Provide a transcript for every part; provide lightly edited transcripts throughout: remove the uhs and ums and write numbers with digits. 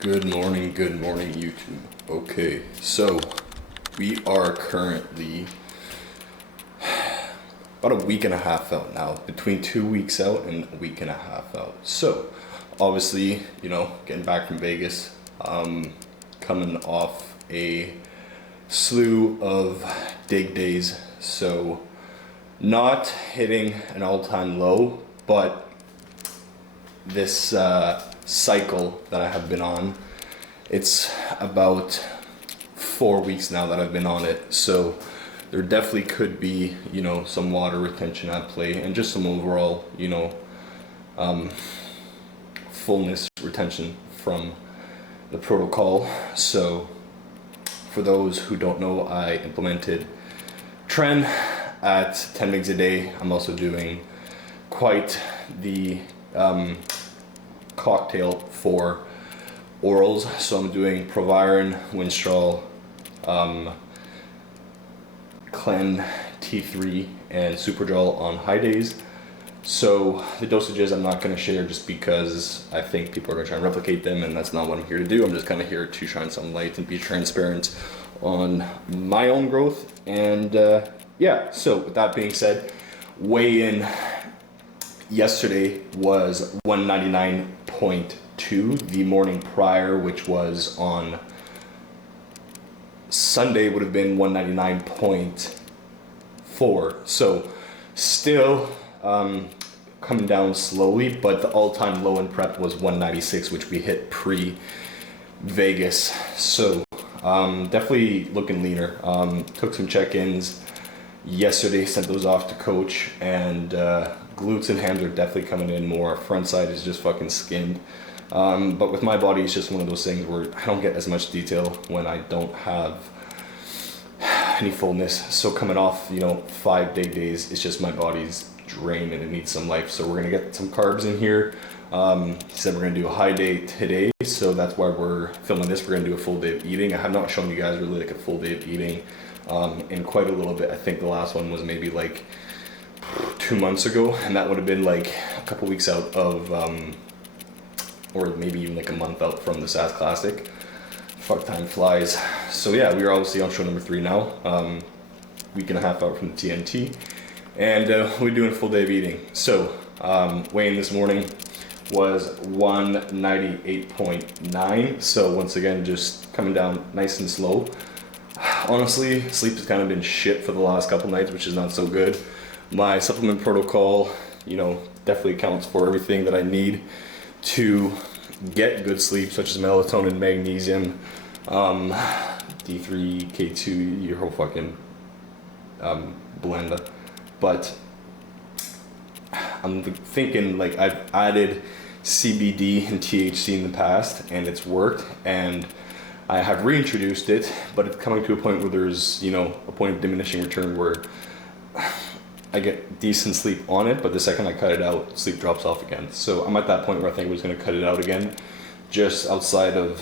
Good morning, YouTube. Okay, so we are currently about a week and a half out now, between 2 weeks out and a week and a half out. So, obviously, getting back from Vegas, coming off a slew of dig days. So, not hitting an all-time low, but this cycle that I have been on, it's about 4 weeks now that I've been on it. So there definitely could be, some water retention at play and just some overall, fullness retention from the protocol. So for those who don't know, I implemented Tren at 10 mgs a day. I'm also doing quite the cocktail for orals. So I'm doing Proviron, Winstrol, Clen, T3, and Superdrol on high days. So the dosages I'm not going to share just because I think people are going to try and replicate them, and that's not what I'm here to do. I'm just kind of here to shine some light and be transparent on my own growth. And so with that being said, weigh-in yesterday was 199.2. The morning prior, which was on Sunday, would have been 199.4. So still coming down slowly, but the all-time low in prep was 196, which we hit pre-Vegas. So definitely looking leaner. Took some check-ins yesterday, sent those off to coach, and glutes and hams are definitely coming in more. Front side is just fucking skinned. But with my body, it's just one of those things where I don't get as much detail when I don't have any fullness. So coming off, 5 day days, it's just my body's drained and it needs some life. So we're gonna get some carbs in here. He said we're gonna do a high day today, so that's why we're filming this. We're gonna do a full day of eating. I have not shown you guys really like a full day of eating in quite a little bit. I think the last one was maybe like 2 months ago, and that would have been like a couple weeks out of or maybe even like a month out from the SAS Classic. Fuck, time flies. So yeah, we are obviously on show number 3 now, week and a half out from the TNT, and we're doing a full day of eating. So weigh-in this morning was 198.9. So once again, just coming down nice and slow. Honestly, sleep has kind of been shit for the last couple nights, which is not so good. My supplement protocol, definitely accounts for everything that I need to get good sleep, such as melatonin, magnesium, D3, K2, your whole fucking blend. But I'm thinking like I've added CBD and THC in the past, and it's worked, and I have reintroduced it, but it's coming to a point where there's, a point of diminishing return where I get decent sleep on it, but the second I cut it out, sleep drops off again. So I'm at that point where I think I was going to cut it out again, just outside of,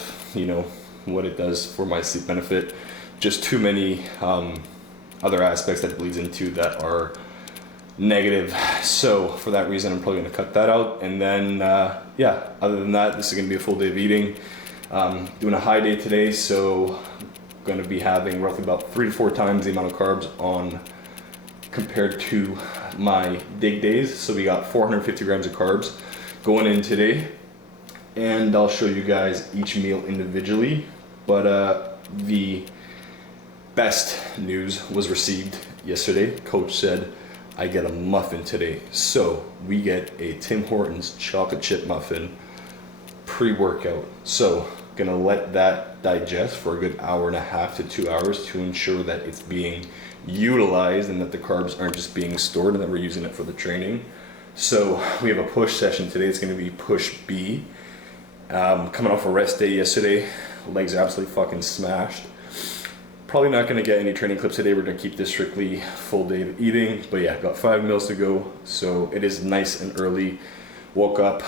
what it does for my sleep benefit. Just too many other aspects that it bleeds into that are negative. So for that reason, I'm probably going to cut that out. And then, other than that, this is going to be a full day of eating. Doing a high day today, so I'm going to be having roughly about 3 to 4 times the amount of carbs on compared to my dig days. So we got 450 grams of carbs going in today, and I'll show you guys each meal individually. But the best news was received yesterday. Coach said I get a muffin today. So we get a Tim Hortons chocolate chip muffin pre-workout. So gonna let that digest for a good hour and a half to 2 hours to ensure that it's being utilized and that the carbs aren't just being stored and that we're using it for the training. So we have a push session today. It's going to be push B. Coming off a rest day yesterday, legs are absolutely fucking smashed. Probably not going to get any training clips today. We're going to keep this strictly full day of eating, but yeah, got 5 meals to go. So it is nice and early. Woke up,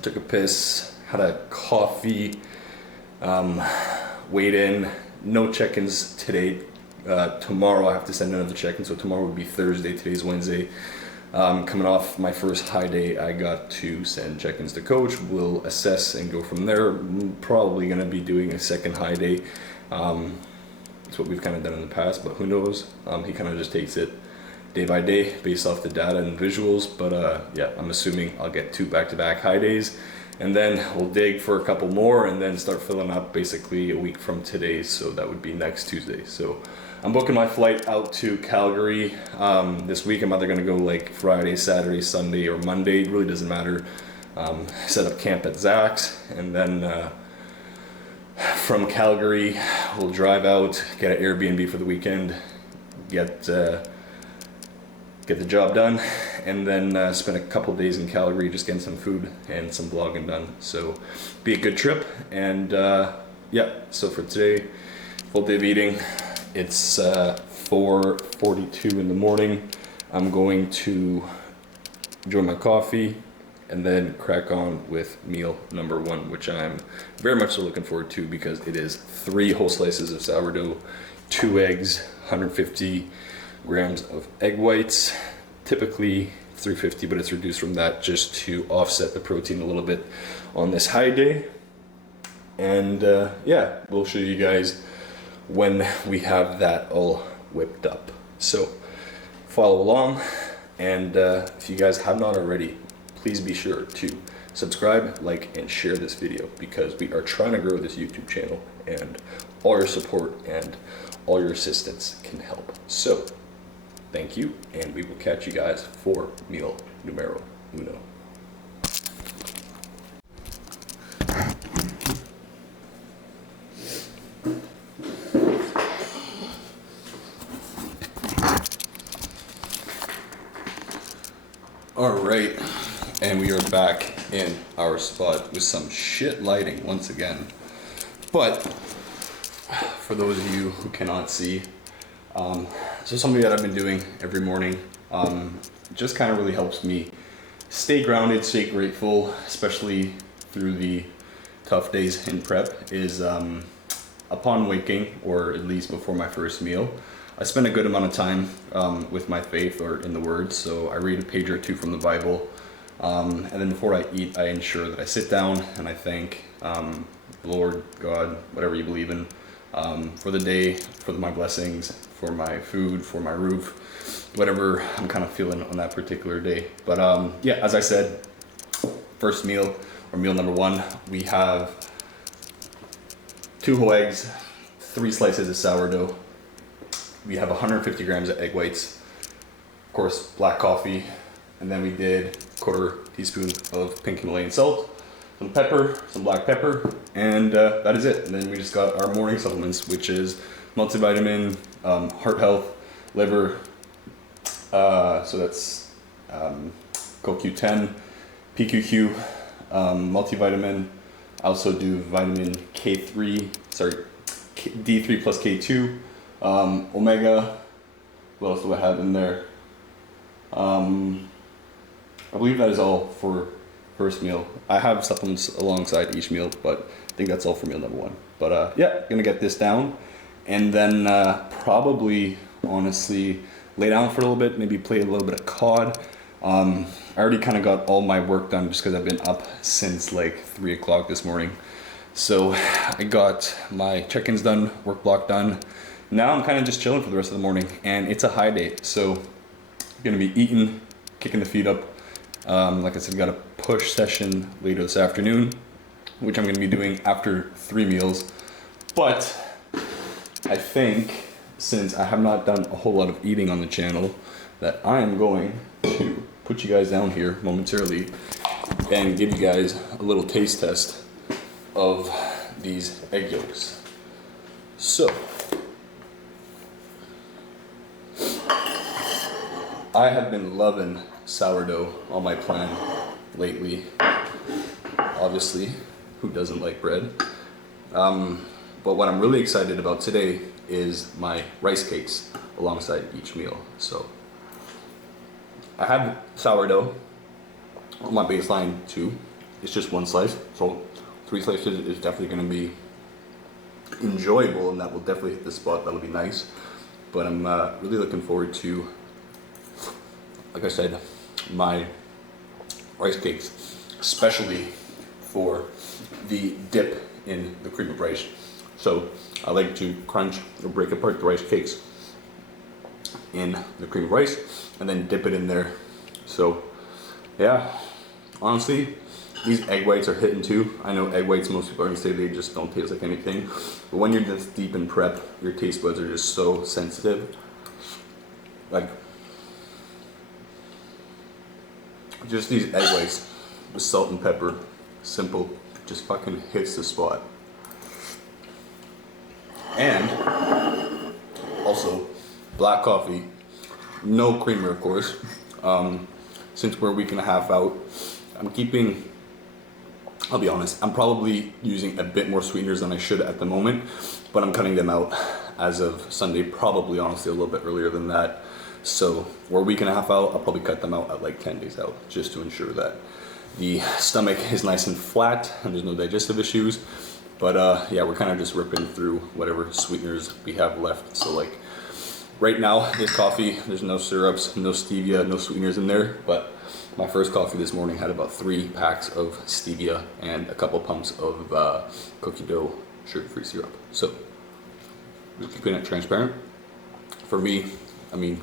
took a piss, had a coffee, weighed in. No check-ins today. Tomorrow I have to send another check-in, so tomorrow would be Thursday. Today's Wednesday. Coming off my first high day, I got to send check-ins to coach. We'll assess and go from there. Probably going to be doing a second high day. It's what we've kind of done in the past, but who knows? He kind of just takes it day by day based off the data and visuals. But yeah, I'm assuming I'll get 2 back-to-back high days, and then we'll dig for a couple more and then start filling up basically a week from today. So that would be next Tuesday. So I'm booking my flight out to Calgary this week. I'm either going to go like Friday, Saturday, Sunday, or Monday. It really doesn't matter. Set up camp at Zach's, and then from Calgary we'll drive out, get an Airbnb for the weekend, get the job done, and then spend a couple days in Calgary just getting some food and some vlogging done. So be a good trip. And yeah, so for today, full day of eating. It's 4:42 in the morning. I'm going to enjoy my coffee and then crack on with meal number 1, which I'm very much so looking forward to, because it is 3 whole slices of sourdough, 2 eggs, 150 grams of egg whites, typically 350, but it's reduced from that just to offset the protein a little bit on this high day. And yeah, we'll show you guys when we have that all whipped up. So follow along, and if you guys have not already, please be sure to subscribe, like, and share this video, because we are trying to grow this YouTube channel, and all your support and all your assistance can help. So thank you, and we will catch you guys for meal numero uno. All right, and we are back in our spot with some shit lighting once again. But for those of you who cannot see, so something that I've been doing every morning, just kind of really helps me stay grounded, stay grateful, especially through the tough days in prep, is upon waking, or at least before my first meal, I spend a good amount of time with my faith or in the Word. So I read a page or 2 from the Bible, and then before I eat, I ensure that I sit down and I thank the Lord, God, whatever you believe in, for the day, for my blessings, for my food, for my roof, whatever I'm kind of feeling on that particular day. But yeah, as I said, first meal, or meal number 1, we have 2 whole eggs, 3 slices of sourdough. We have 150 grams of egg whites, of course, black coffee, and then we did a 1/4 teaspoon of pink Himalayan salt, some pepper, some black pepper, and that is it. And then we just got our morning supplements, which is multivitamin, heart health, liver, so that's CoQ10, PQQ, multivitamin. I also do vitamin D3 plus K2, omega. What else do I have in there? I believe that is all for first meal. I have supplements alongside each meal, but I think that's all for meal number 1. But yeah, gonna get this down, and then probably, honestly, lay down for a little bit, maybe play a little bit of COD. I already kind of got all my work done just because I've been up since like 3 o'clock this morning. So I got my check-ins done, work block done. Now I'm kind of just chilling for the rest of the morning, and it's a high day, so I'm gonna be eating, kicking the feet up. Like I said, got a push session later this afternoon, which I'm gonna be doing after 3 meals. But I think, since I have not done a whole lot of eating on the channel, that I am going to put you guys down here momentarily and give you guys a little taste test of these egg yolks. So I have been loving sourdough on my plan lately. Obviously, who doesn't like bread? But what I'm really excited about today is my rice cakes alongside each meal. So I have sourdough on my baseline too. It's just 1 slice, so 3 slices is definitely going to be enjoyable, and that will definitely hit the spot. That'll be nice. But I'm really looking forward to, like I said, my rice cakes, especially for the dip in the cream of rice. So I like to crunch or break apart the rice cakes in the cream of rice and then dip it in there. So yeah, honestly, these egg whites are hitting too. I know egg whites, most people are gonna say they just don't taste like anything, but when you're this deep in prep, your taste buds are just so sensitive. Like, just these egg whites with salt and pepper, simple, just fucking hits the spot. And also black coffee, no creamer of course. Since we're a week and a half out, I'll be honest, I'm probably using a bit more sweeteners than I should at the moment, but I'm cutting them out as of Sunday, probably honestly a little bit earlier than that. So we're a week and a half out, I'll probably cut them out at like 10 days out, just to ensure that the stomach is nice and flat and there's no digestive issues. But yeah, we're kind of just ripping through whatever sweeteners we have left. So like right now, this coffee, there's no syrups, no stevia, no sweeteners in there, but my first coffee this morning had about 3 packs of stevia and a couple pumps of cookie dough sugar-free syrup. So we're keeping it transparent. For me, I mean,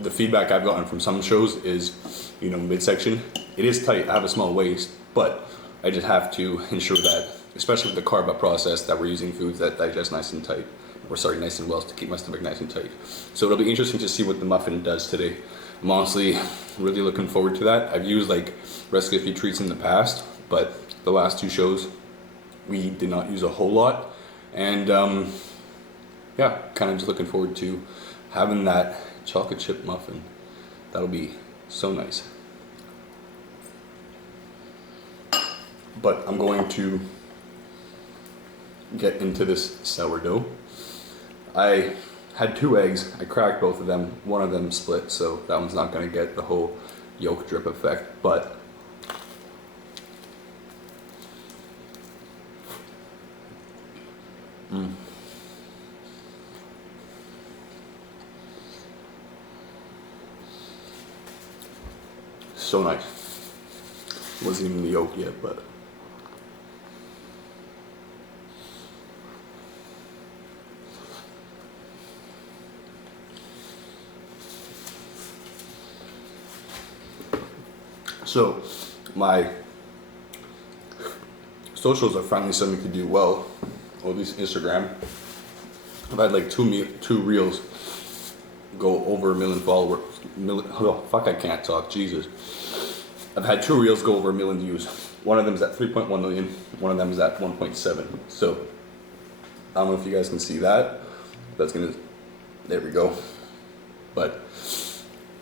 the feedback I've gotten from some shows is, you know, midsection, it is tight. I have a small waist, but I just have to ensure that, especially with the carb up process, that we're using foods that digest nice and tight, nice and well, to keep my stomach nice and tight. So it'll be interesting to see what the muffin does today. I'm honestly really looking forward to that. I've used like Rice Krispie treats in the past, but the last 2 shows we did not use a whole lot, and yeah, kind of just looking forward to having that chocolate chip muffin. That'll be so nice. But I'm going to get into this sourdough. I had 2 eggs, I cracked both of them, one of them split, so that one's not going to get the whole yolk drip effect, but so nice. Wasn't even the yolk yet, but so my socials are finally starting to do well, or at least Instagram. I've had like 2 reels go over 1 million followers. Oh, fuck, I can't talk, Jesus. I've had 2 reels go over 1 million views. One of them is at 3.1 million, one of them is at 1.7. So I don't know if you guys can see that. That's gonna, there we go. But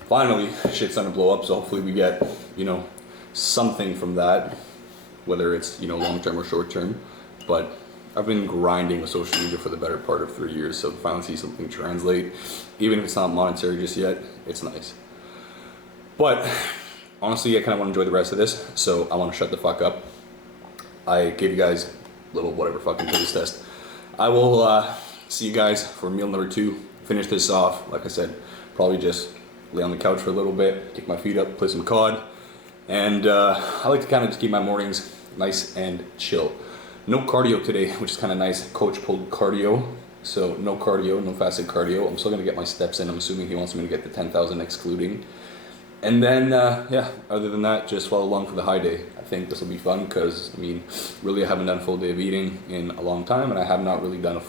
finally, shit's starting to blow up, so hopefully we get, you know, something from that, whether it's, you know, long-term or short-term. But I've been grinding with social media for the better part of 3 years, so to finally see something translate, even if it's not monetary just yet, it's nice. But honestly, I kind of want to enjoy the rest of this, so I want to shut the fuck up. I gave you guys a little whatever fucking taste test. I will see you guys for meal number 2. Finish this off, like I said, probably just lay on the couch for a little bit, kick my feet up, play some COD, and I like to kind of just keep my mornings nice and chill. No cardio today, which is kind of nice. Coach pulled cardio, so no cardio, no fasted cardio. I'm still gonna get my steps in. I'm assuming he wants me to get the 10,000 excluding. And then, yeah, other than that, just follow along for the high day. I think this will be fun because, I mean, really I haven't done a full day of eating in a long time, and I have not really done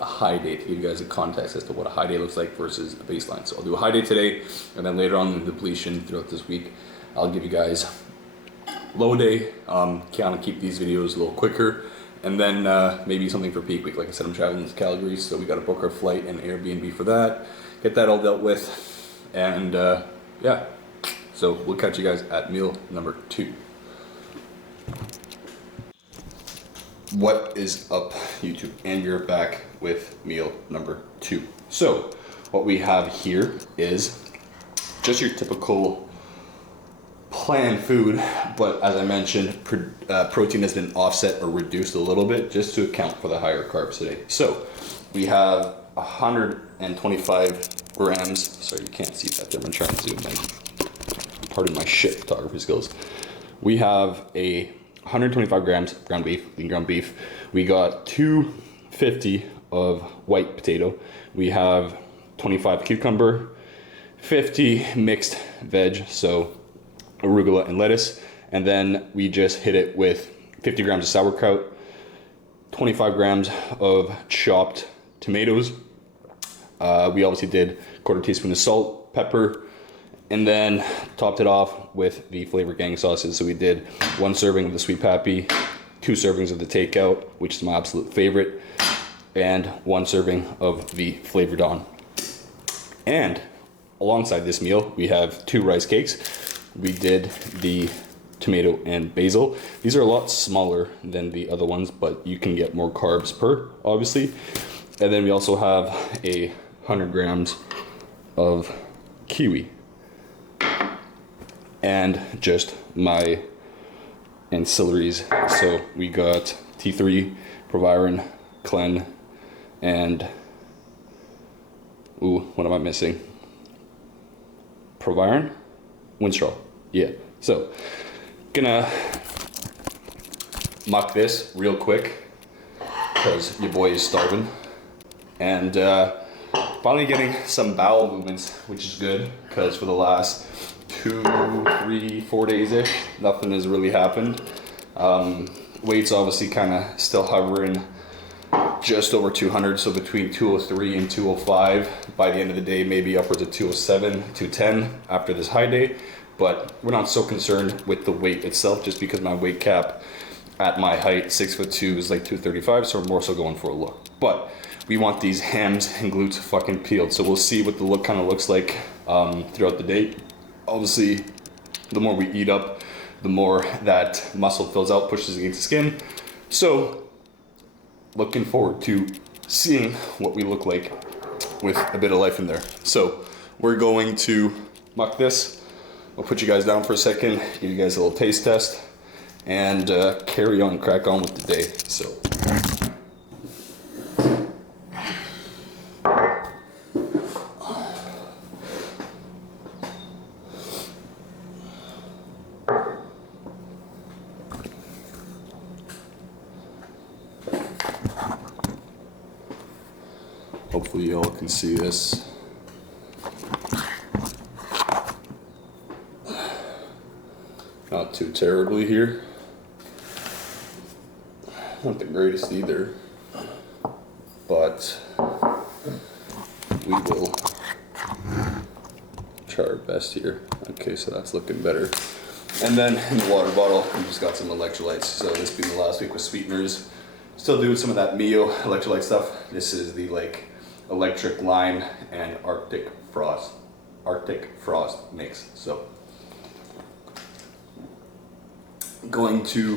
a high day to give you guys a context as to what a high day looks like versus a baseline. So I'll do a high day today, and then later on in the depletion throughout this week, I'll give you guys low day, kind of keep these videos a little quicker, and then maybe something for peak week. Like I said, I'm traveling to Calgary, so we got to book our flight and Airbnb for that, get that all dealt with, and yeah. So we'll catch you guys at meal number 2. What is up, YouTube? And you're back with meal number 2. So what we have here is just your typical planned food, but as I mentioned, protein has been offset or reduced a little bit just to account for the higher carbs today. So we have 125 grams. Sorry, you can't see that there. I'm trying to zoom in. pardon my shit photography skills. We have a 125 grams ground beef, lean ground beef. We got 250 of white potato. We have 25 cucumber, 50 mixed veg, so arugula and lettuce. And then we just hit it with 50 grams of sauerkraut, 25 grams of chopped tomatoes. We obviously did a quarter teaspoon of salt, pepper, and then topped it off with the flavor gang sauces. So we did 1 serving of the sweet pappy, 2 servings of the takeout, which is my absolute favorite, and 1 serving of the flavor Dawn. And alongside this meal, we have 2 rice cakes. We did the tomato and basil. These are a lot smaller than the other ones, but you can get more carbs per, obviously. And then we also have 100 grams of kiwi. And just my ancillaries. So we got T3, Proviron, Clen, and what am I missing? Proviron? Winstraw. Yeah. So gonna muck this real quick because your boy is starving. And finally getting some bowel movements, which is good because for the last 2, 3, 4 days-ish, nothing has really happened. Weight's obviously kind of still hovering just over 200, so between 203 and 205. By the end of the day, maybe upwards of 207, 210 after this high day. But we're not so concerned with the weight itself, just because my weight cap at my height, 6'2", is like 235, so we're more so going for a look. But we want these hams and glutes fucking peeled, so we'll see what the look kind of looks like throughout the day. Obviously, the more we eat up, the more that muscle fills out, pushes against the skin. So, looking forward to seeing what we look like with a bit of life in there. So, we're going to muck this. I'll put you guys down for a second, give you guys a little taste test, and carry on, crack on with the day. So. Hopefully y'all can see this. Not too terribly here. Not the greatest either. But we will try our best here. Okay, so that's looking better. And then in the water bottle, we just got some electrolytes. So this being the last week with sweeteners. Still doing some of that Mio electrolyte stuff. This is the electric lime and Arctic frost mix. So going to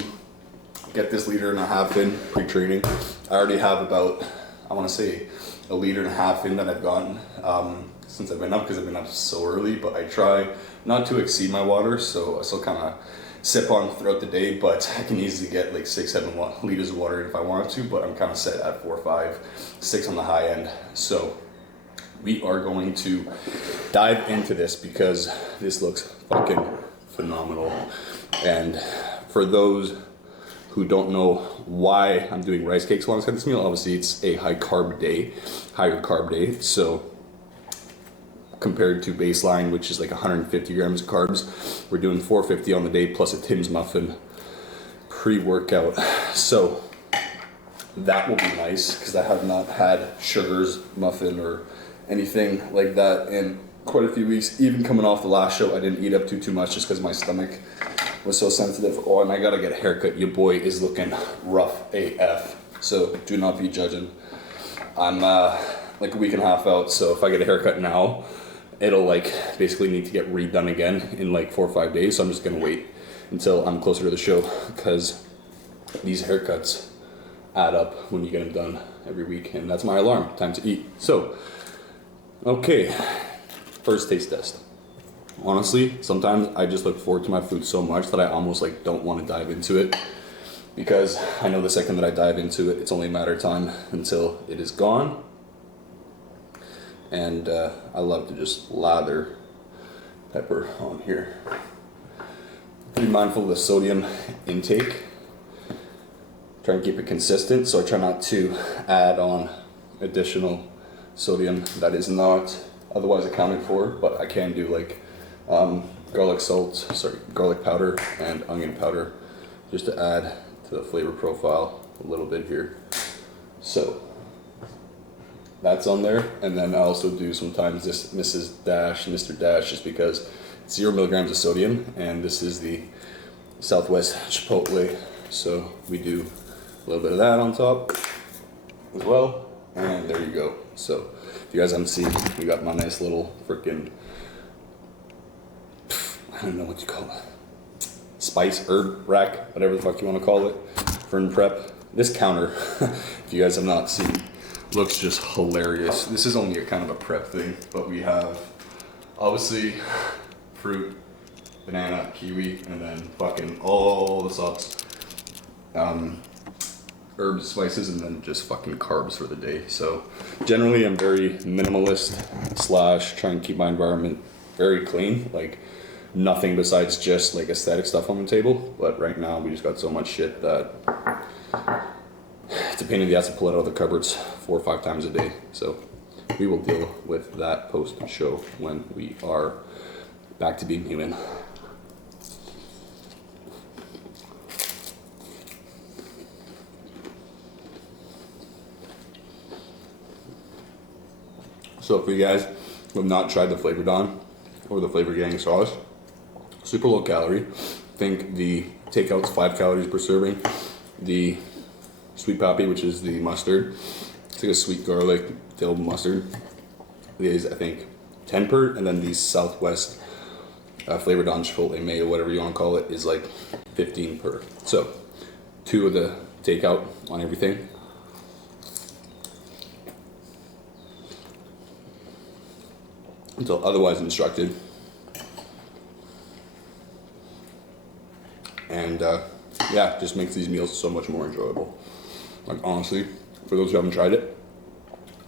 get this 1.5 liters in pre-training. I already have about, I want to say, 1.5 liters in that I've gotten since I've been up, because I've been up so early. But I try not to exceed my water, so I still kind of sip on throughout the day, but I can easily get like 6-7 liters of water if I wanted to, but I'm kind of set at 4, 5, 6 on the high end. So we are going to dive into this because this looks fucking phenomenal. And for those who don't know why I'm doing rice cakes alongside this meal, obviously it's a higher carb day. So compared to baseline, which is like 150 grams of carbs, we're doing 450 on the day plus a Tim's muffin pre-workout. So that will be nice because I have not had sugars, muffin, or anything like that in quite a few weeks. Even coming off the last show, I didn't eat up too much just because my stomach was so sensitive. Oh, and I gotta get a haircut. Your boy is looking rough AF. So do not be judging. I'm like a week and a half out, so if I get a haircut now, it'll basically need to get redone again in 4 or 5 days. So I'm just gonna wait until I'm closer to the show, because these haircuts add up when you get them done every week, and that's my alarm, time to eat. So, okay, first taste test. Honestly, sometimes I just look forward to my food so much that I almost don't want to dive into it, because I know the second that I dive into it, it's only a matter of time until it is gone. And I love to just lather pepper on here. pretty mindful of the sodium intake. Try and keep it consistent, so I try not to add on additional sodium that is not otherwise accounted for, but I can do like garlic powder and onion powder just to add to the flavor profile a little bit here. So that's on there, and then I also do sometimes this Mrs. Dash, Mr. Dash, just because it's 0 milligrams of sodium, and this is the Southwest Chipotle, so we do a little bit of that on top as well, and there you go. So if you guys haven't seen, we got my nice little freaking, I don't know what you call it, spice herb rack, whatever the fuck you want to call it, for prep. This counter, if you guys have not seen, looks just hilarious. This is only a kind of a prep thing, but we have obviously fruit, banana, kiwi, and then fucking all the sauce, herbs, spices, and then just fucking carbs for the day. So generally I'm very minimalist / try and keep my environment very clean, like nothing besides just like aesthetic stuff on the table. But right now we just got so much shit that it's a pain in the ass to pull it out of the cupboards 4 or 5 times a day. So we will deal with that post show when we are back to being human. So for you guys who have not tried the Flavor Dawn or the Flavor Gang sauce, super low calorie. I think the takeout's 5 calories per serving. The Sweet Papi, which is the mustard, it's like a sweet garlic dill mustard, is I think 10 per, and then the Southwest Flavor Dawn Chipotle mayo, whatever you want to call it, is like 15 per. So 2 of the takeout on everything. Until otherwise instructed. And yeah, just makes these meals so much more enjoyable. Like honestly, for those who haven't tried it,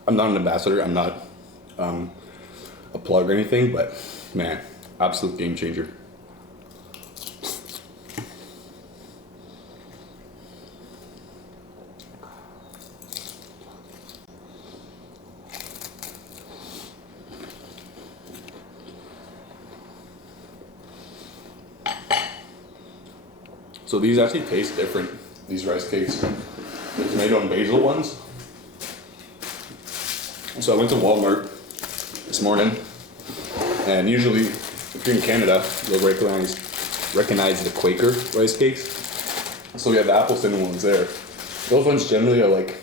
I'm not an ambassador, I'm not a plug or anything, but man, absolute game changer. So these actually taste different, these rice cakes. The tomato and basil ones. So I went to Walmart this morning, and usually if you're in Canada, you'll recognize the Quaker rice cakes. So we have the apple cinnamon ones there. Those ones generally are like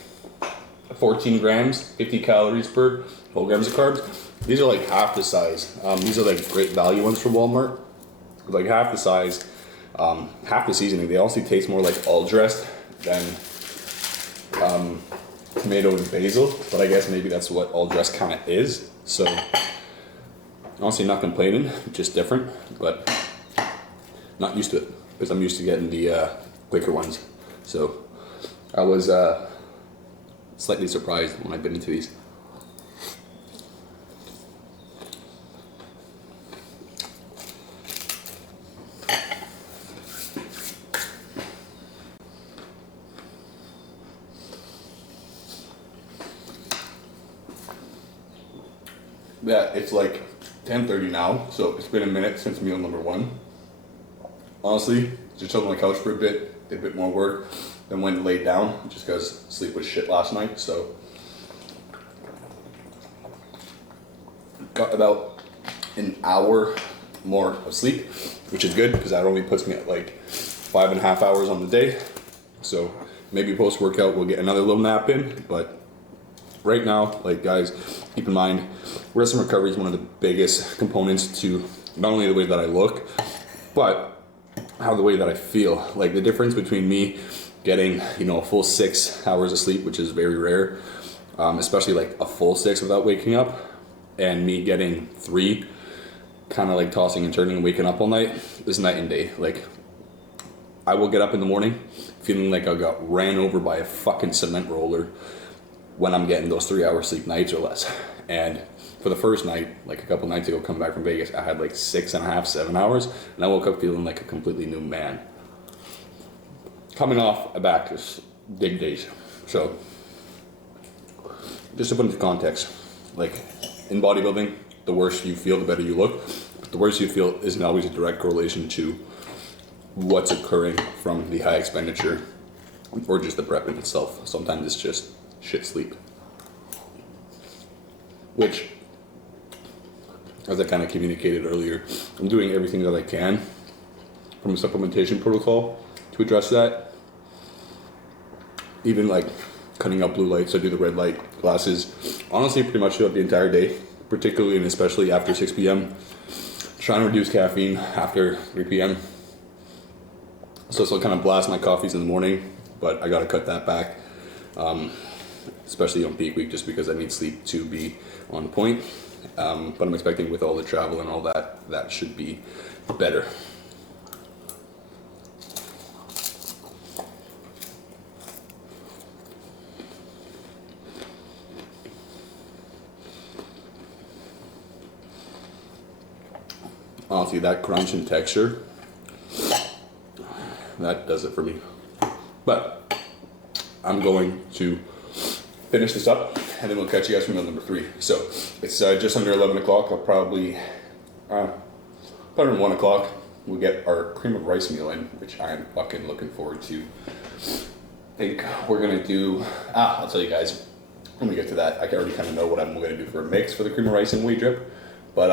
14 grams, 50 calories per 12 grams of carbs. These are like half the size. These are like great value ones from Walmart. Like half the size. Half the seasoning. They also taste more like all dressed than tomato and basil, but I guess maybe that's what all dressed kind of is. So honestly, not complaining, just different, but not used to it because I'm used to getting the quicker ones. So I was slightly surprised when I bit into these. Yeah, it's like 10:30 now, so it's been a minute since meal number 1. Honestly, just chilled on the couch for a bit, did a bit more work, then went and laid down just because sleep was shit last night. So got about an hour more of sleep, which is good because that only puts me at like 5.5 hours on the day. So maybe post workout we'll get another little nap in, but right now, like guys, keep in mind, rest and recovery is one of the biggest components to not only the way that I look, but how the way that I feel. Like the difference between me getting, a full 6 hours of sleep, which is very rare, especially like a full 6 without waking up, and me getting 3, kind of like tossing and turning and waking up all night, is night and day. Like I will get up in the morning feeling like I got ran over by a fucking cement roller when I'm getting those 3 hour sleep nights or less. And for the first night, like a couple nights ago, coming back from Vegas, I had like 6.5, 7 hours, and I woke up feeling like a completely new man. Coming off a back is big days. So, just to put into context, like in bodybuilding, the worse you feel, the better you look. But the worse you feel isn't always a direct correlation to what's occurring from the high expenditure or just the prep in itself. Sometimes it's just shit sleep. Which, as I kind of communicated earlier, I'm doing everything that I can from a supplementation protocol to address that. Even like cutting out blue light, so I do the red light glasses. Honestly, pretty much throughout the entire day, particularly and especially after 6 p.m. Trying to reduce caffeine after 3 p.m. So I'll kind of blast my coffees in the morning, but I got to cut that back, especially on peak week, just because I need sleep to be on point. But I'm expecting with all the travel and all that, that should be better. Honestly, that crunch and texture, that does it for me. But I'm going to finish this up, and then we'll catch you guys for meal number 3. So it's just under 11 o'clock. I'll probably, about 1 o'clock, we'll get our cream of rice meal in, which I am fucking looking forward to. I think we're gonna do, I'll tell you guys when we get to that. I already kind of know what I'm gonna do for a mix for the cream of rice and wheat drip, but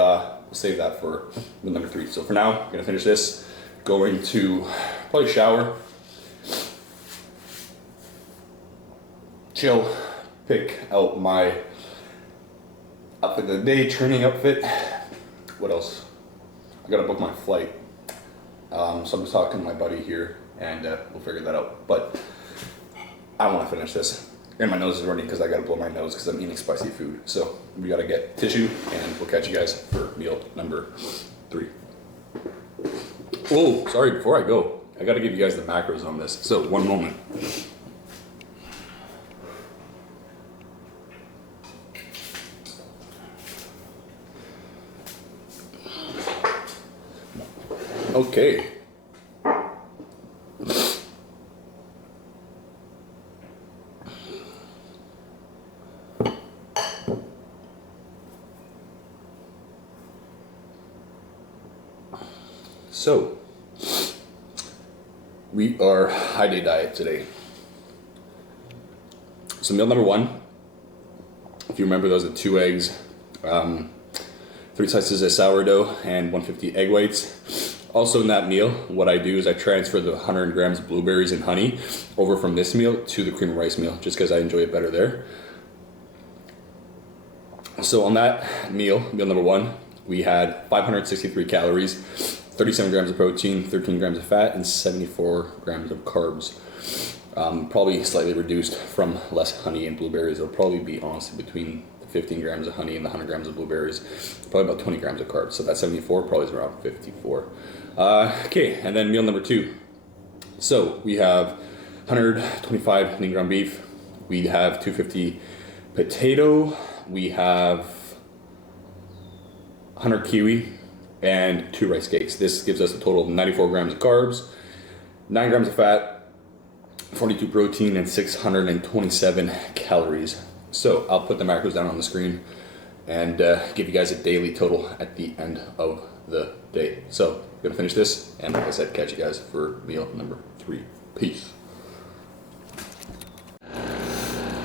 we'll save that for meal number 3. So for now, I'm gonna finish this, going to probably shower, chill, pick out my outfit of the day, training outfit. What else? I gotta book my flight. So I'm just talking to my buddy here, and we'll figure that out. But I want to finish this. And my nose is running because I gotta blow my nose because I'm eating spicy food. So we gotta get tissue, and we'll catch you guys for meal number 3. Oh, sorry, before I go, I gotta give you guys the macros on this. So, one moment. Okay. So, we are high day diet today. So meal number 1, if you remember, those are 2 eggs, 3 slices of sourdough, and 150 egg whites. Also in that meal, what I do is I transfer the 100 grams of blueberries and honey over from this meal to the cream of rice meal, just because I enjoy it better there. So on that meal number 1, we had 563 calories, 37 grams of protein, 13 grams of fat, and 74 grams of carbs. Probably slightly reduced from less honey and blueberries. It'll probably be honestly between 15 grams of honey and the 100 grams of blueberries. Probably about 20 grams of carbs. So that 74 probably is around 54. Okay, and then meal number 2. So we have 125 lean ground beef. We have 250 potato. We have 100 kiwi and 2 rice cakes. This gives us a total of 94 grams of carbs, 9 grams of fat, 42 protein, and 627 calories. So I'll put the macros down on the screen and give you guys a daily total at the end of the day. So I'm gonna finish this, and like I said, catch you guys for meal number 3. Peace.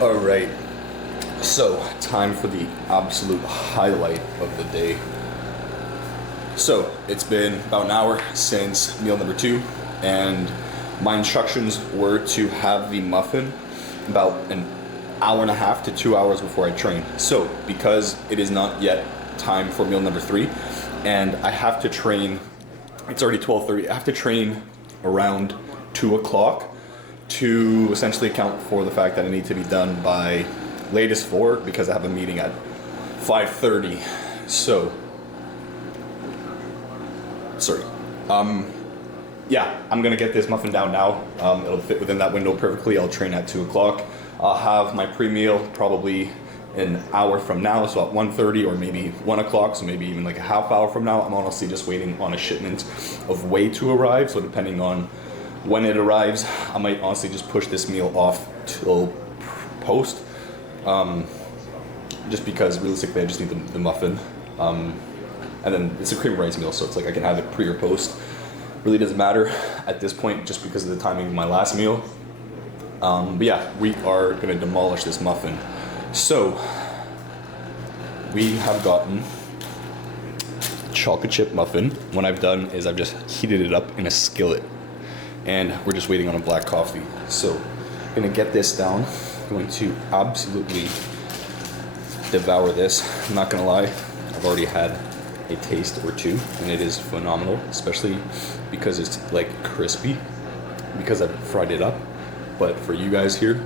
All right, so time for the absolute highlight of the day. So it's been about an hour since meal number 2, and my instructions were to have the muffin about an hour and a half to 2 hours before I train. So because it is not yet time for meal number 3, and I have to train, it's already 12:30, I have to train around 2 o'clock to essentially account for the fact that I need to be done by latest 4 because I have a meeting at 5:30. So, sorry. Yeah, I'm gonna get this muffin down now. It'll fit within that window perfectly. I'll train at 2 o'clock. I'll have my pre-meal probably an hour from now, so at 1:30 or maybe 1 o'clock, so maybe even like a half hour from now, I'm honestly just waiting on a shipment of whey to arrive. So depending on when it arrives, I might honestly just push this meal off till post, just because realistically I just need the muffin, and then it's a cream rice meal, so it's like I can have it pre or post. Really doesn't matter at this point, just because of the timing of my last meal. But yeah, we are gonna demolish this muffin. So we have gotten chocolate chip muffin. What I've done is I've just heated it up in a skillet, and we're just waiting on a black coffee. So I'm gonna get this down. I'm going to absolutely devour this. I'm not gonna lie, I've already had a taste or two, and it is phenomenal, especially because it's like crispy, because I've fried it up. But for you guys here,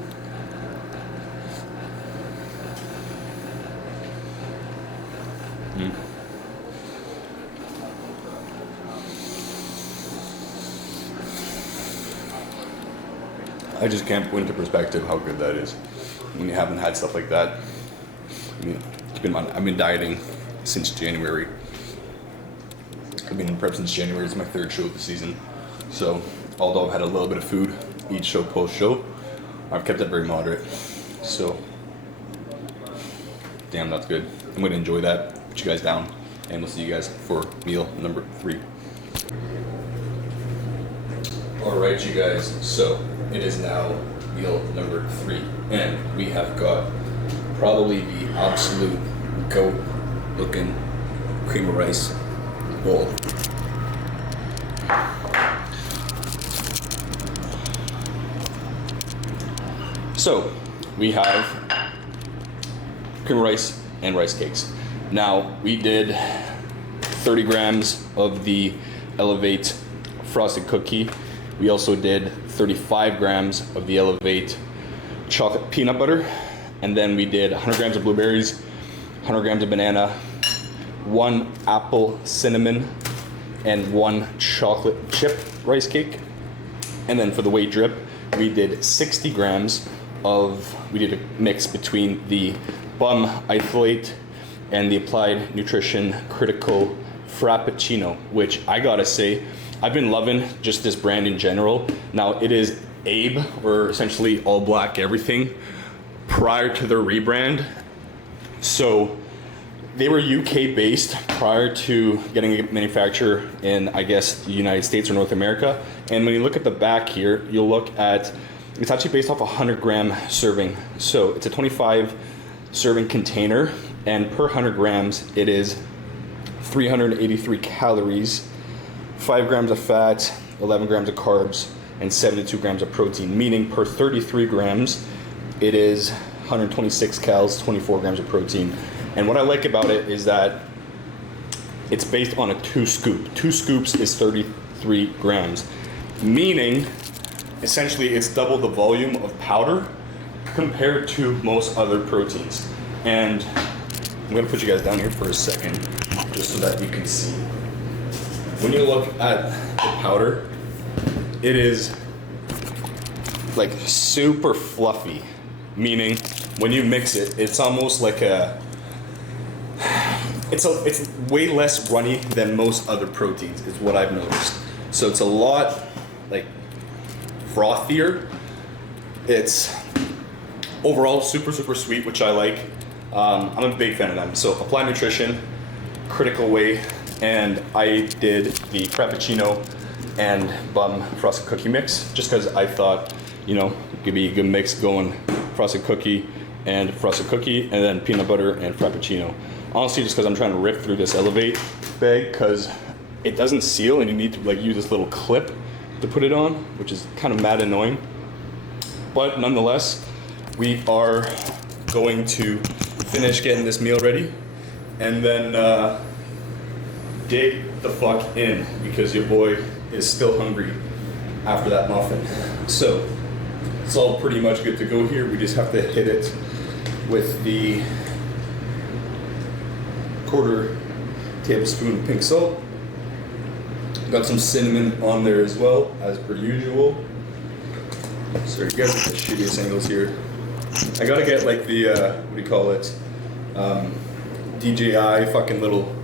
I just can't put into perspective how good that is when you haven't had stuff like that. I mean, I've been dieting since January. I've been in prep since January. It's my third show of the season. So although I've had a little bit of food each show, post show, I've kept it very moderate. So damn, that's good. I'm gonna enjoy that, put you guys down, and we'll see you guys for meal number 3. All right, you guys, so it is now meal number 3, and we have got probably the absolute goat looking cream of rice bowl. So we have cream of rice and rice cakes. Now we did 30 grams of the Elevate frosted cookie. We also did 35 grams of the Elevate chocolate peanut butter, and then we did 100 grams of blueberries, 100 grams of banana, 1 apple cinnamon, and 1 chocolate chip rice cake. And then for the whey drip, we did 60 grams of, we did a mix between the Bum Isolate and the Applied Nutrition Critical Frappuccino, which I gotta say, I've been loving just this brand in general. Now it is Abe, or essentially all black everything, prior to their rebrand. So they were UK based prior to getting a manufacturer in, I guess, the United States or North America. And when you look at the back here, you'll look at, it's actually based off a 100 gram serving. So it's a 25 serving container, and per 100 grams, it is 383 calories, 5 grams of fat, 11 grams of carbs, and 72 grams of protein, meaning per 33 grams, it is 126 calories, 24 grams of protein. And what I like about it is that it's based on a 2 scoop. 2 scoops is 33 grams, meaning essentially it's double the volume of powder compared to most other proteins. And I'm gonna put you guys down here for a second, just so that you can see. When you look at the powder, it is like super fluffy, meaning when you mix it, it's almost like it's way less runny than most other proteins, is what I've noticed. So it's a lot like frothier. It's overall super sweet, which I like. I'm a big fan of them. So Applied Nutrition, Critical Whey, and I did the Frappuccino and Bum frosted cookie mix, just because I thought, you know, it could be a good mix going frosted cookie, and then peanut butter and Frappuccino. Honestly, just because I'm trying to rip through this Elevate bag, because it doesn't seal and you need to like use this little clip to put it on, which is kind of mad annoying. But nonetheless, we are going to finish getting this meal ready, and then dig the fuck in, because your boy is still hungry after that muffin. So it's all pretty much good to go here. We just have to hit it with the 1/4 tablespoon of pink salt. Got some cinnamon on there as well, as per usual. So you guys get the shittiest angles here. I gotta get like the, what do you call it? DJI fucking little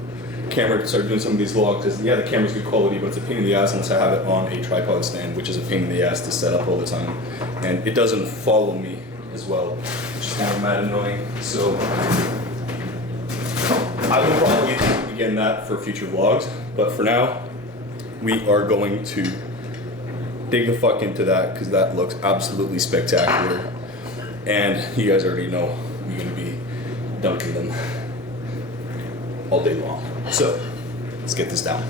camera to start doing some of these vlogs. Cause yeah, the camera's good quality, but it's a pain in the ass unless I have it on a tripod stand, which is a pain in the ass to set up all the time. And it doesn't follow me as well, which is kind of mad annoying. So I will probably be getting that for future vlogs, but for now, we are going to dig the fuck into that because that looks absolutely spectacular. And you guys already know we're gonna be dunking them all day long. So let's get this down.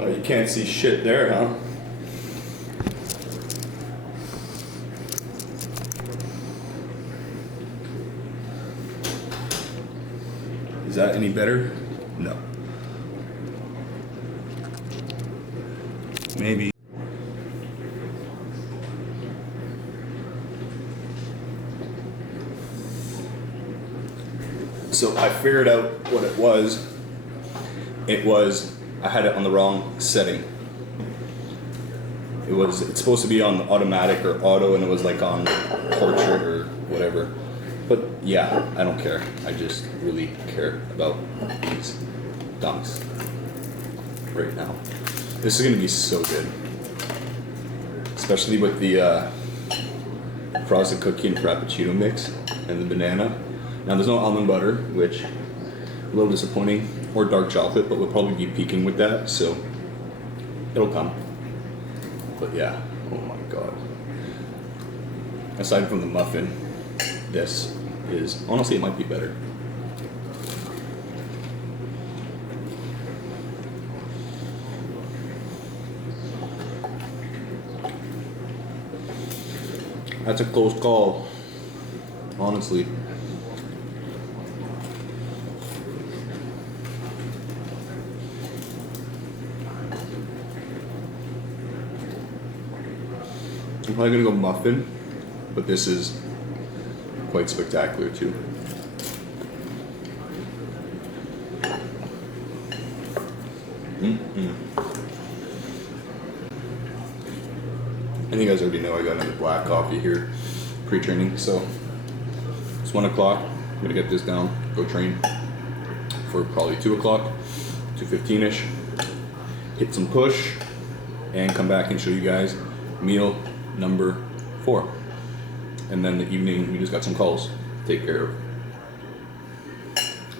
Oh, you can't see shit there, huh? Is that any better? No. Maybe. So I figured out what it was. I had it on the wrong setting. It's supposed to be on automatic or auto, and it was like on portrait or whatever. But yeah, I don't care. I just really care about these dunks right now. This is gonna be so good. Especially with the frosted cookie and frappuccino mix and the banana. Now there's no almond butter, which a little disappointing, or dark chocolate, but we'll probably be peaking with that, so it'll come. But yeah, oh my god. Aside from the muffin, this is, honestly, it might be better. That's a close call, honestly. I'm probably gonna go muffin, but this is quite spectacular too. And you guys already know I got another black coffee here, pre-training, so it's 1 o'clock. I'm gonna get this down, go train for probably 2 o'clock, 2:15ish, hit some push, and come back and show you guys meal number 4. And then the evening, we just got some calls to take care of.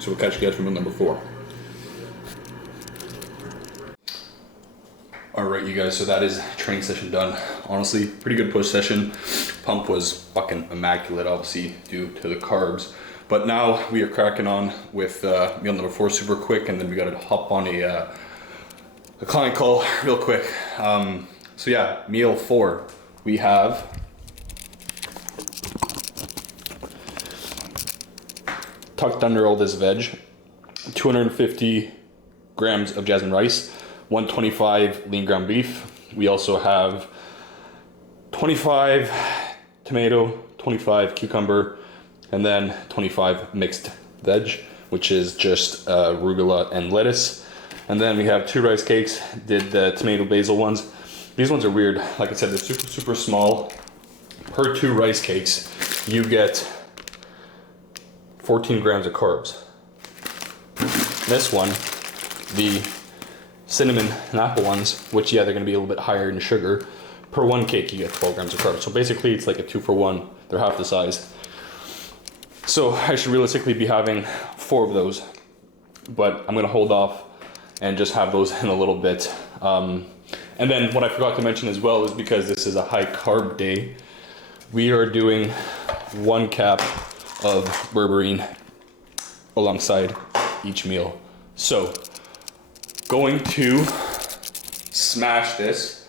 So we'll catch you guys for meal number 4. Alright you guys, so that is training session done. Honestly, pretty good push session. Pump was fucking immaculate, obviously, due to the carbs. But now we are cracking on with meal number 4 super quick, and then we gotta hop on a client call real quick. So yeah, meal 4. We have tucked under all this veg, 250 grams of jasmine rice, 125 lean ground beef. We also have 25 tomato, 25 cucumber, and then 25 mixed veg, which is just arugula and lettuce. And then we have 2 rice cakes, did the tomato basil ones. These ones are weird. Like I said, they're super, super small. Per 2 rice cakes, you get 14 grams of carbs. This one, the cinnamon and apple ones, which yeah, they're gonna be a little bit higher in sugar. Per 1 cake, you get 12 grams of carbs. So basically it's like a 2 for 1. They're half the size. So I should realistically be having 4 of those, but I'm gonna hold off and just have those in a little bit. And then what I forgot to mention as well is because this is a high carb day, we are doing 1 cap of berberine alongside each meal. So going to smash this,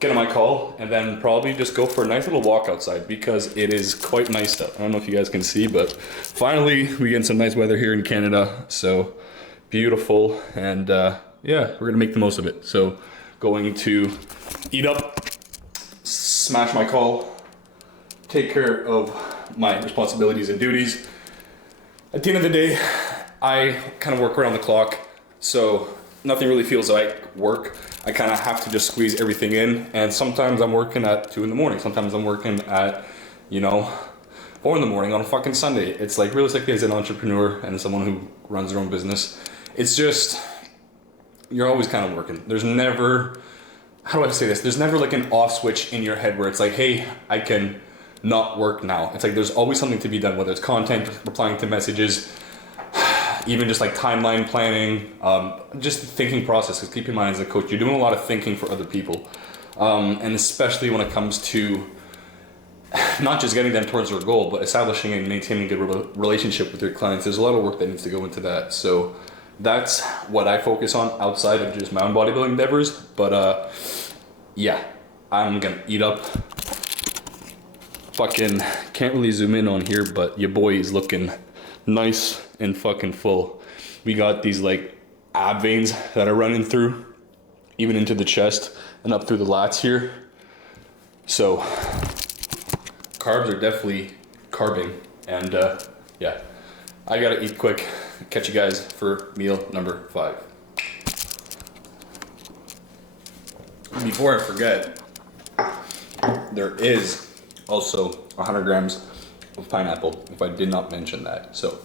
get on my call, and then probably just go for a nice little walk outside because it is quite nice out. I don't know if you guys can see, but finally we get some nice weather here in Canada. So beautiful, and yeah, we're gonna make the most of it. So going to eat up smash my call, take care of my responsibilities and duties. At the end of the day, I kind of work around the clock, so nothing really feels like work. I kind of have to just squeeze everything in, and sometimes I'm working at 2 in the morning. Sometimes I'm working at, 4 in the morning on a fucking Sunday. It's like, realistically, as an entrepreneur and someone who runs their own business, it's just, you're always kind of working. There's never, how do I say this? There's never like an off switch in your head where it's like, hey, I can not work now. It's like there's always something to be done, whether it's content, replying to messages, even just like timeline planning, just the thinking process. Because keep in mind, as a coach, you're doing a lot of thinking for other people, and especially when it comes to not just getting them towards their goal, but establishing and maintaining a good relationship with your clients. There's a lot of work that needs to go into that. So that's what I focus on outside of just my own bodybuilding endeavors. But yeah, I'm gonna eat up. Fucking can't really zoom in on here, but your boy is looking nice and fucking full. We got these like ab veins that are running through, even into the chest and up through the lats here. So carbs are definitely carbing, and yeah, I gotta eat quick. Catch you guys for meal number 5. Before I forget, there is also 100 grams of pineapple, if I did not mention that. So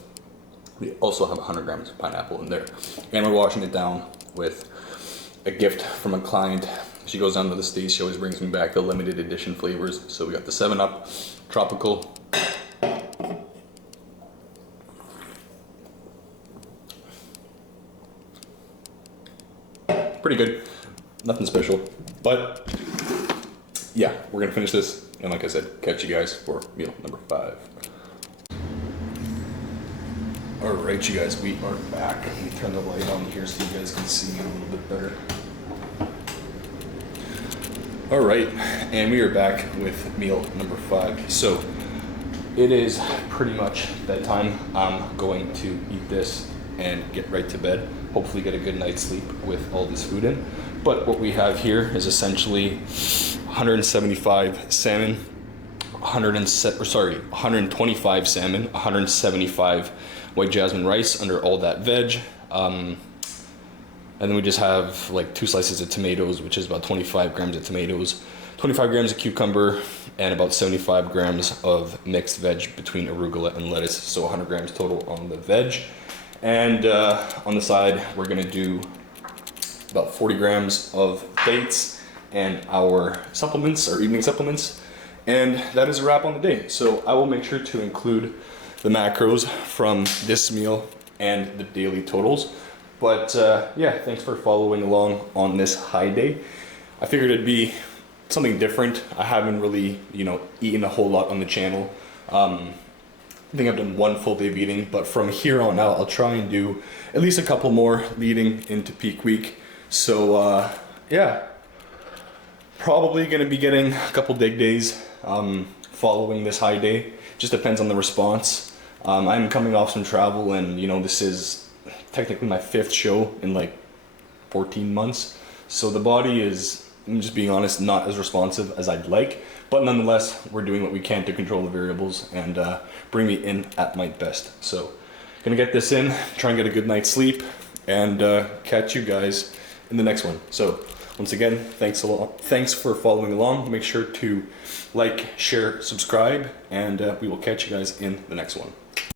we also have 100 grams of pineapple in there, and we're washing it down with a gift from a client. She goes down to the States, she always brings me back the limited edition flavors. So we got the 7-Up Tropical. Pretty good, nothing special, but yeah, we're gonna finish this. And like I said, catch you guys for meal number 5. All right, you guys, we are back. Let me turn the light on here so you guys can see me a little bit better. All right, and we are back with meal number 5. So it is pretty much bedtime. I'm going to eat this and get right to bed. Hopefully get a good night's sleep with all this food in. But what we have here is essentially 175 salmon, 125 salmon, 175 white jasmine rice under all that veg. And then we just have like 2 slices of tomatoes, which is about 25 grams of tomatoes, 25 grams of cucumber, and about 75 grams of mixed veg between arugula and lettuce. So 100 grams total on the veg. And on the side, we're gonna do about 40 grams of dates and our supplements, our evening supplements. And that is a wrap on the day. So I will make sure to include the macros from this meal and the daily totals. But yeah, thanks for following along on this high day. I figured it'd be something different. I haven't really, eaten a whole lot on the channel. I think I've done 1 full day of eating, but from here on out, I'll try and do at least a couple more leading into peak week. So yeah, probably gonna be getting a couple dig days following this high day. Just depends on the response. I'm coming off some travel, and this is technically my 5th show in like 14 months. So the body is, I'm just being honest, not as responsive as I'd like, but nonetheless, we're doing what we can to control the variables and bring me in at my best. So gonna get this in, try and get a good night's sleep, and catch you guys in the next one. So once again, thanks a lot. Thanks for following along. Make sure to like, share, subscribe, and we will catch you guys in the next one.